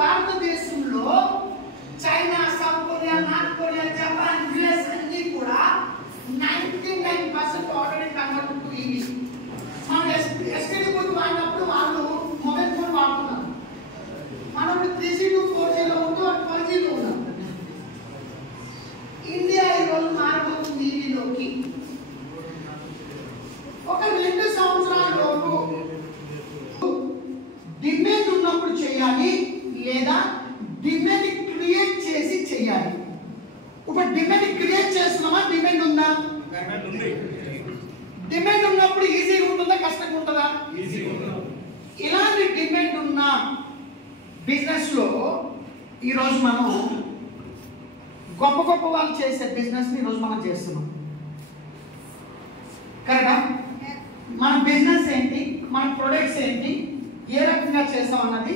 భారతదేశంలో China, south Korea, north Korea, Japan, US అన్ని కూడా 99% ఆల్రెడీ కన్వర్ట్ టు ఈవీ. మనం ఎస్టీడీ బూత్ వాడినప్పుడు వాళ్ళు మొబైల్ ఫోన్ వాడుతున్నారు. మనం 3G to 4Gలో ఉంటూ 5Gలో ఉన్నాం. ఇండియా ఈరోజు మారబోతుంది ఈవీలోకి. ఒక 2 సంవత్సరాల లోపు డిమాండ్ ఉన్నప్పుడు చేయాలి, లేదా డిమాండ్ క్రియేట్ చేసి చేయాలి. ఇప్పుడు డిమాండ్ క్రియేట్ చేస్తున్నామా? డిమాండ్ ఉందా? డిమాండ్ ఉన్నప్పుడు ఈజీగా ఉంటుందా, కష్టంగా ఉంటుందా? ఇలాంటి డిమాండ్ ఉన్న బిజినెస్ లో ఈరోజు మనం గొప్ప గొప్ప వాళ్ళు చేసే బిజినెస్ ని ఈరోజు మనం చేస్తున్నాం. కరెక్టా? మన బిజినెస్ ఏంటి, మన ప్రొడక్ట్స్ ఏంటి, ఏ రకంగా చేస్తాం అన్నది